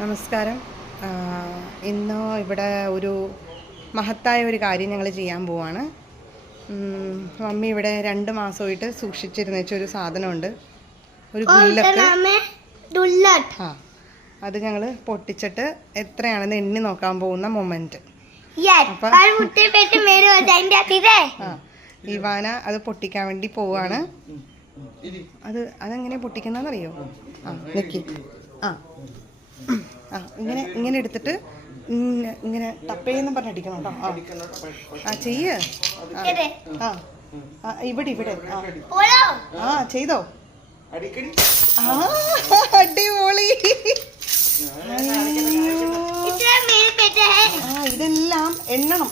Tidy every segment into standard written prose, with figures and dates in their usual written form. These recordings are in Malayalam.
നമസ്കാരം. ഇന്ന് ഇവിടെ ഒരു മഹത്തായ ഒരു കാര്യം ഞങ്ങൾ ചെയ്യാൻ പോവാണ്. മമ്മി ഇവിടെ 2 മാസമായിട്ട് സൂക്ഷിച്ചിരുന്ന ഒരു സാധനമുണ്ട്, ഒരു ഗുല്ലക്ക്. അത് ഞങ്ങൾ പൊട്ടിച്ചിട്ട് എത്രയാണെന്ന് എണ്ണി നോക്കാൻ പോകുന്ന മൊമെന്റ്. ഇവാന അത് പൊട്ടിക്കാൻ വേണ്ടി പോവാണ്. അതെങ്ങനെ പൊട്ടിക്കുന്നറിയോ? നിക്കി ഇങ്ങനെ എടുത്തിട്ട് ഇങ്ങനെ ടപ്പേന്ന് പറഞ്ഞടിക്കണം കേട്ടോ. ചെയ്യ്. ഇവിടെ ചെയ്തോ? അടിപൊളി. ഇതെല്ലാം എണ്ണണം.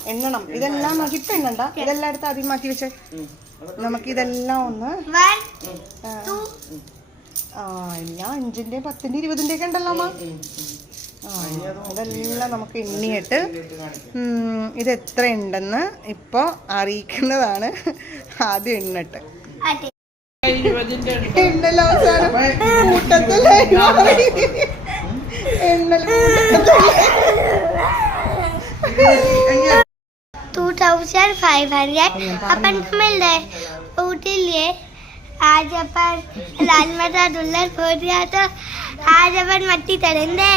ഇതെല്ലാം ഇപ്പൊ എണ്ണണ്ട, ഇതെല്ലാം എടുത്ത് ആദ്യം മാറ്റി വെച്ചേ. നമുക്കിതെല്ലാം ഒന്ന് എല്ലാം 5-ന്റെ 10-ന്റെ 20-ന്റെ ഒക്കെ ഉണ്ടല്ലോ അമ്മ. ഇതെല്ലാം നമുക്ക് എണ്ണിയിട്ട് ഇത് എത്ര ഉണ്ടെന്ന് ഇപ്പൊ അറിയിക്കുന്നതാണ്. ആദ്യം എണ്ണിട്ട് എണ്ണല്ലോ അവസാനം കൂട്ടത്തില് എണ്ണൽ 2500 अपन को मिल रहा है ऊटी लिए। आज अपन लाल माता दुल्हन फोड़ दिया तो आज अपन मट्टी तड़ेंगे।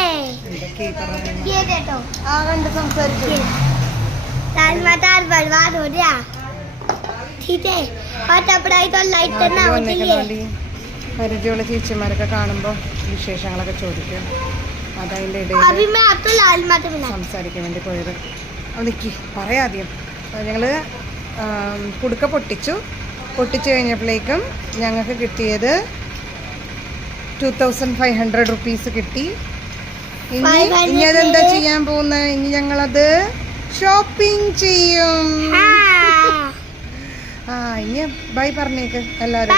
ये देखो लाल माता बर्बाद हो गया, ठीक है। और टपड़ाई तो लाइट करना होती है। പരിചയമുള്ള ചേച്ചിമാരൊക്കെ കാണുമ്പോൾ വിശേഷങ്ങളൊക്കെ ചോദിക്കും. അതതിൻ്റെ ഇടയിൽ സംസാരിക്കാൻ വേണ്ടി പോയത്. നിൽക്കി പറയാദ്യം. ഞങ്ങൾ കുടുക്ക പൊട്ടിച്ചു കഴിഞ്ഞപ്പോഴേക്കും ഞങ്ങൾക്ക് കിട്ടിയത് 2500 റുപ്പീസ് കിട്ടി. ഇനി അതെന്താ ചെയ്യാൻ പോകുന്നത്? ഇനി ഞങ്ങളത് ഷോപ്പിംഗ് ചെയ്യും. ഇനി ബൈ പറഞ്ഞേക്ക് എല്ലാവരും.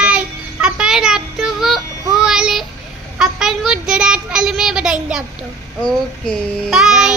अपन वो जड़ाट वाले में बताएंगे आप तो। Okay bye.